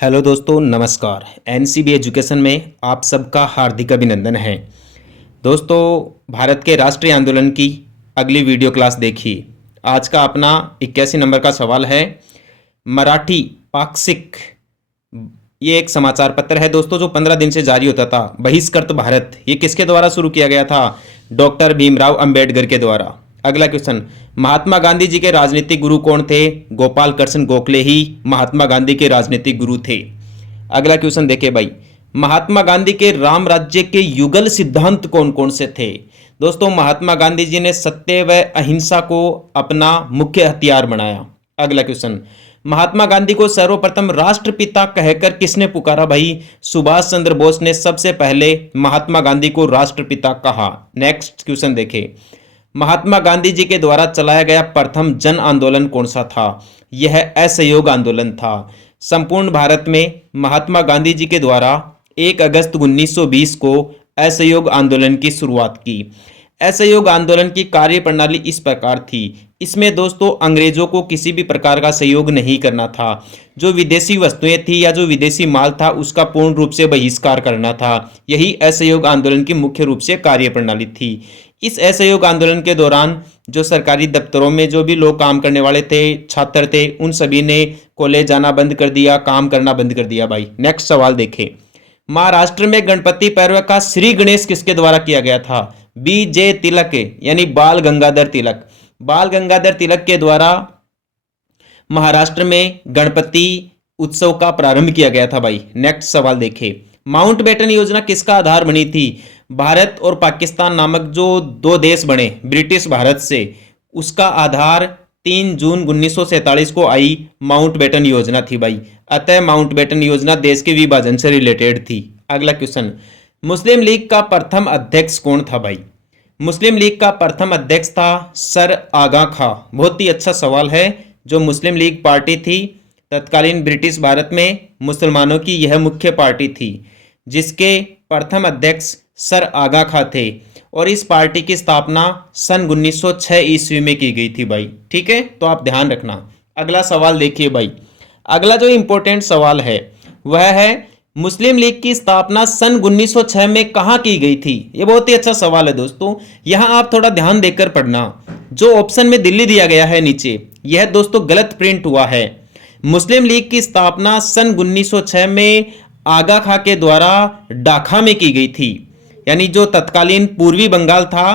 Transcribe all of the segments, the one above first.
Hello दोस्तों, नमस्कार। NCB education में आप सबका हार्दिक अभिनंदन है। दोस्तों, भारत के राष्ट्रीय आंदोलन की अगली वीडियो क्लास देखिए। आज का अपना 81 नंबर का सवाल है, मराठी पाक्षिक, ये एक समाचार पत्र है दोस्तों जो 15 दिन से जारी होता था। बहिष्कृत भारत, ये किसके द्वारा शुरू किया गया था? डॉक्टर भीमराव अंबेडकर के द्वारा। अगला क्वेश्चन, महात्मा गांधी जी के राजनीतिक गुरु कौन थे? गोपाल कृष्ण गोखले ही महात्मा गांधी के राजनीतिक गुरु थे। अगला क्वेश्चन देखिए भाई, महात्मा गांधी के राम राज्य के युगल सिद्धांत कौन कौन से थे? दोस्तों, महात्मा गांधी जी ने सत्य व अहिंसा को अपना मुख्य हथियार बनाया। अगला क्वेश्चन, महात्मा गांधी को सर्वप्रथम राष्ट्रपिता कहकर किसने पुकारा? भाई, सुभाष चंद्र बोस ने सबसे पहले महात्मा गांधी को राष्ट्रपिता कहा। नेक्स्ट क्वेश्चन देखें, महात्मा गांधी जी के द्वारा चलाया गया प्रथम जन आंदोलन कौन सा था? यह असहयोग आंदोलन था। संपूर्ण भारत में महात्मा गांधी जी के द्वारा 1 अगस्त 1920 को असहयोग आंदोलन की शुरुआत की। असहयोग आंदोलन की कार्यप्रणाली इस प्रकार थी, इसमें दोस्तों अंग्रेजों को किसी भी प्रकार का सहयोग नहीं करना था। जो विदेशी वस्तुएं थी या जो विदेशी माल था उसका पूर्ण रूप से बहिष्कार करना था। यही असहयोग आंदोलन की मुख्य रूप से कार्यप्रणाली थी। इस असहयोग आंदोलन के दौरान जो सरकारी दफ्तरों में जो भी लोग काम करने वाले थे, छात्र थे, उन सभी ने कॉलेज जाना बंद कर दिया, काम करना बंद कर दिया। भाई, नेक्स्ट सवाल देखें, महाराष्ट्र में गणपति पर्व का श्री गणेश किसके द्वारा किया गया था? बीजे तिलक, यानी बाल गंगाधर तिलक। बाल गंगाधर तिलक के द्वारा महाराष्ट्र में गणपति उत्सव का प्रारंभ किया गया था। भाई, नेक्स्ट सवाल देखें, माउंटबेटन योजना किसका आधार बनी थी? भारत और पाकिस्तान नामक जो दो देश बने ब्रिटिश भारत से, उसका आधार 3 जून 1947 को आई माउंटबेटन योजना थी। भाई, अतः माउंटबेटन योजना देश के विभाजन से रिलेटेड थी। अगला क्वेश्चन, मुस्लिम लीग का प्रथम अध्यक्ष कौन था? भाई, मुस्लिम लीग का प्रथम अध्यक्ष था सर आगा खां। बहुत ही अच्छा सवाल है। जो मुस्लिम लीग पार्टी थी तत्कालीन ब्रिटिश भारत में मुसलमानों की यह मुख्य पार्टी थी, जिसके प्रथम अध्यक्ष सर आगा खां थे, और इस पार्टी की स्थापना सन 1906 ईस्वी में की गई थी। भाई, ठीक है, तो आप ध्यान रखना। अगला सवाल देखिए भाई, अगला जो इंपॉर्टेंट सवाल है वह है, मुस्लिम लीग की स्थापना सन 1906 में कहां की गई थी? यह बहुत ही अच्छा सवाल है दोस्तों। यहां आप थोड़ा ध्यान देकर पढ़ना। जो ऑप्शन में दिल्ली दिया गया है नीचे, यह दोस्तों गलत प्रिंट हुआ है। मुस्लिम लीग की स्थापना सन 1906 में आगा खां के द्वारा ढाका में की गई थी, यानी जो तत्कालीन पूर्वी बंगाल था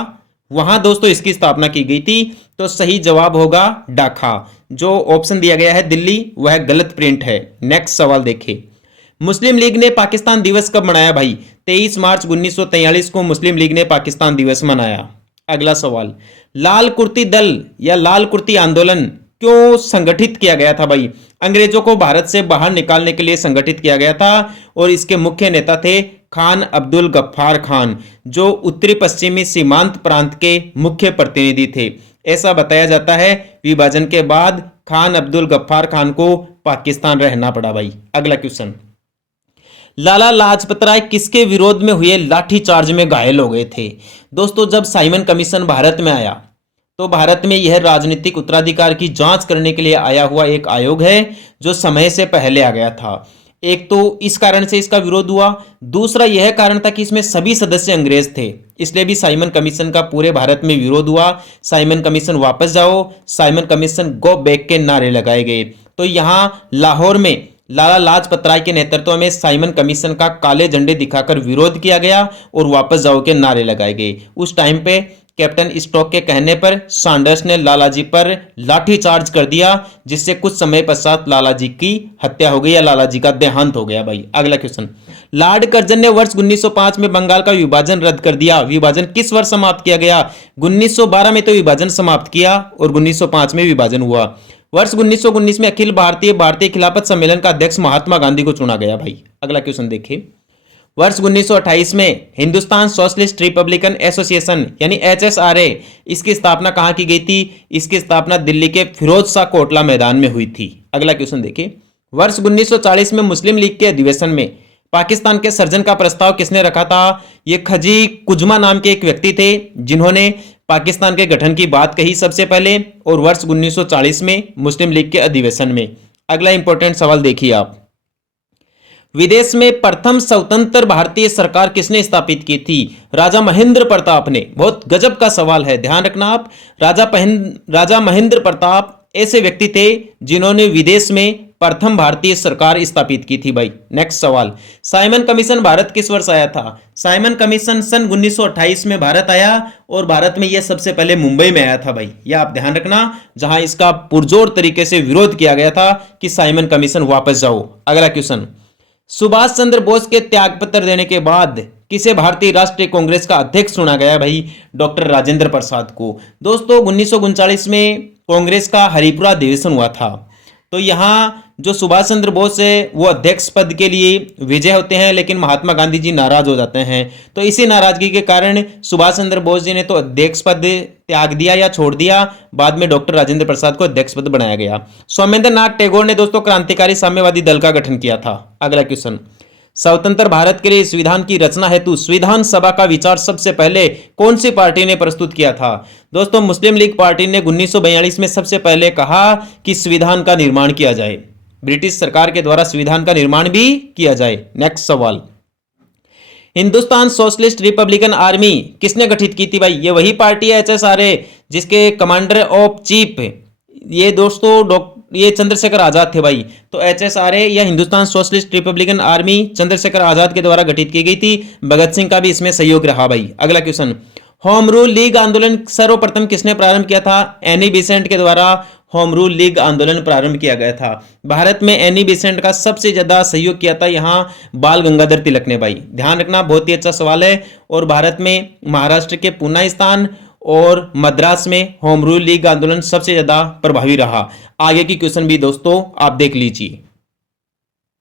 वहां दोस्तों इसकी स्थापना की गई थी। तो सही जवाब होगा ढाका। जो ऑप्शन दिया गया है दिल्ली, वह गलत प्रिंट है। नेक्स्ट सवाल देखें, मुस्लिम लीग ने पाकिस्तान दिवस कब मनाया? भाई, 23 मार्च 1943 को मुस्लिम लीग ने पाकिस्तान दिवस मनाया। अगला सवाल, लाल कुर्ती दल या लाल कुर्ती आंदोलन क्यों संगठित किया गया था? भाई, अंग्रेजों को भारत से बाहर निकालने के लिए संगठित किया गया था, और इसके मुख्य नेता थे खान अब्दुल गफ्फार खान, जो उत्तरी पश्चिमी सीमांत प्रांत के मुख्य प्रतिनिधि थे। ऐसा बताया जाता है विभाजन के बाद खान अब्दुल गफ्फार खान को पाकिस्तान रहना पड़ा। भाई, अगला क्वेश्चन, लाला लाजपत राय किसके विरोध में हुए लाठीचार्ज में घायल हो गए थे? दोस्तों, जब साइमन कमीशन भारत में आया तो भारत में यह राजनीतिक उत्तराधिकार की जांच करने के लिए आया हुआ एक आयोग है जो समय से पहले आ गया था। एक तो इस कारण से इसका विरोध हुआ, दूसरा यह कारण था कि इसमें सभी सदस्य अंग्रेज थे, इसलिए भी साइमन कमीशन का पूरे भारत में विरोध हुआ। साइमन कमीशन वापस जाओ, साइमन कमीशन गो बैक के नारे लगाए गए। तो यहां लाहौर में लाला लाजपत राय के नेतृत्व में साइमन कमीशन का काले झंडे दिखाकर विरोध किया गया और वापस जाओ के नारे लगाए गए। उस टाइम पे कैप्टन स्टॉक के कहने पर सैंडर्स ने लालाजी पर लाठीचार्ज कर दिया, जिससे कुछ समय पश्चात लालाजी की हत्या हो गई या लालाजी का देहांत हो गया। भाई, अगला क्वेश्चन, लॉर्ड कर्जन ने वर्ष 1905 में बंगाल का विभाजन रद्द कर दिया। विभाजन किस वर्ष समाप्त किया गया? 1912 में तो विभाजन समाप्त किया और 1905 में विभाजन हुआ। वर्ष 1919 में अखिल भारतीय खिलाफत सम्मेलन का अध्यक्ष महात्मा गांधी को चुना गया। भाई, अगला क्वेश्चन देखिए, वर्ष 1928 में हिंदुस्तान सोशलिस्ट रिपब्लिकन एसोसिएशन यानी HSRA, इसकी स्थापना कहां की गई थी? इसकी स्थापना दिल्ली के फिरोज शाह कोटला मैदान में हुई थी। अगला क्वेश्चन देखिए, वर्ष 1940 में मुस्लिम लीग के अधिवेशन में पाकिस्तान के सर्जन का प्रस्ताव किसने रखा था? ये खजी कुजमा नाम के एक व्यक्ति थे, जिन्होंने पाकिस्तान के गठन की बात कही सबसे पहले, और वर्ष 1940 में मुस्लिम लीग के अधिवेशन में। अगला इंपॉर्टेंट सवाल देखिए आप, विदेश में प्रथम स्वतंत्र भारतीय सरकार किसने स्थापित की थी? राजा महेंद्र प्रताप ने। बहुत गजब का सवाल है, ध्यान रखना आप। राजा महेंद्र प्रताप ऐसे व्यक्ति थे जिन्होंने विदेश में प्रथम भारतीय सरकार स्थापित की थी भाई। नेक्स्ट सवाल, साइमन कमीशन भारत किस वर्ष आया था? साइमन कमीशन सन 1928 में भारत आया और भारत में यह सबसे पहले मुंबई में आया था भाई। यह आप ध्यान रखना, जहां इसका पुरजोर तरीके से विरोध किया गया था कि साइमन कमीशन वापस जाओ। अगला क्वेश्चन, सुभाष चंद्र बोस के त्यागपत्र देने के बाद किसे भारतीय राष्ट्रीय कांग्रेस का अध्यक्ष चुना गया भाई? डॉक्टर राजेंद्र प्रसाद को। दोस्तों 1939 में कांग्रेस का हरिपुरा अधिवेशन हुआ था, तो यहाँ जो सुभाष चंद्र बोस है वो अध्यक्ष पद के लिए विजय होते हैं, लेकिन महात्मा गांधी जी नाराज हो जाते हैं। तो इसी नाराजगी के कारण सुभाष चंद्र बोस जी ने तो अध्यक्ष पद त्याग दिया या छोड़ दिया, बाद में डॉक्टर राजेंद्र प्रसाद को अध्यक्ष पद बनाया गया। सोमेंद्र नाथ टैगोर ने दोस्तों क्रांतिकारी साम्यवादी दल का गठन किया था। अगला क्वेश्चन, स्वतंत्र भारत के लिए संविधान की रचना हेतु संविधान सभा का विचार सबसे पहले कौन सी पार्टी ने प्रस्तुत किया था? दोस्तों मुस्लिम लीग पार्टी ने 1942 में सबसे पहले कहा कि संविधान का निर्माण किया जाए। ब्रिटिश सरकार के द्वारा संविधान का निर्माण भी किया जाए। नेक्स्ट सवाल, हिंदुस्तान सोशलिस्ट रिपब्लिकन आर्मी किसने गठित की थी भाई? ये वही पार्टी है HSRA जिसके कमांडर ऑफ चीफ ये दोस्तों ये चंद्रशेखर आजाद थे भाई। तो HSRA या Hindustan Socialist Republican Army Chandrashekhar Azad के द्वारा गठित की गई थी। भगत सिंह का भी इसमें सहयोग रहा भाई। अगला क्वेश्चन, होम रूल लीग आंदोलन सर्वप्रथम किसने प्रारंभ किया था? एनी बेसेंट के द्वारा होम रूल लीग आंदोलन प्रारंभ किया गया था। भारत में एनी बेसेंट का सबसे ज्यादा सहयोग किया था यहाँ बाल गंगाधर तिलक ने भाई। ध्यान रखना, बहुत ही अच्छा सवाल है। और भारत में महाराष्ट्र के पूना स्थान और मद्रास में होम रूल लीग आंदोलन सबसे ज्यादा प्रभावी रहा। आगे की क्वेश्चन भी दोस्तों आप देख लीजिए।